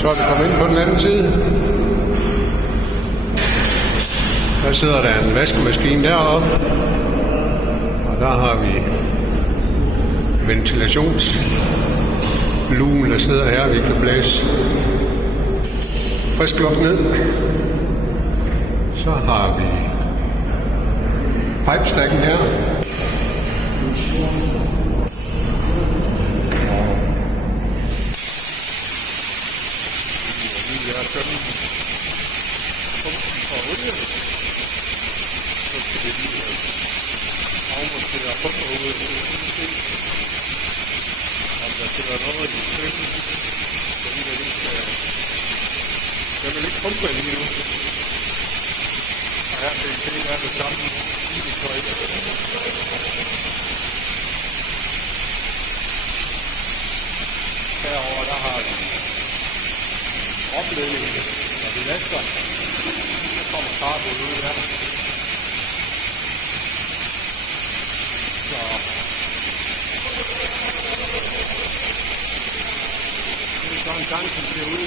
Så er vi kommet ind på den anden side. Der sidder der en vaskemaskine deroppe. Og der har vi ventilationslugen, der sidder her. Vi kan blæse frisk luft ned. Så har vi pipestacken her. Jeg tømme pumpen for olie. Så skal vi lige afmontere pumpehovedet, så vi kan se, om der sidder noget i tømmen. Fordi den vil ikke pumpe lige nu. Og her kan I se, der er det samme iltøj. Herovre der har vi opledningen, når vi vasker, så kommer kartet ud her. Så det er sådan en gang, som ser ud.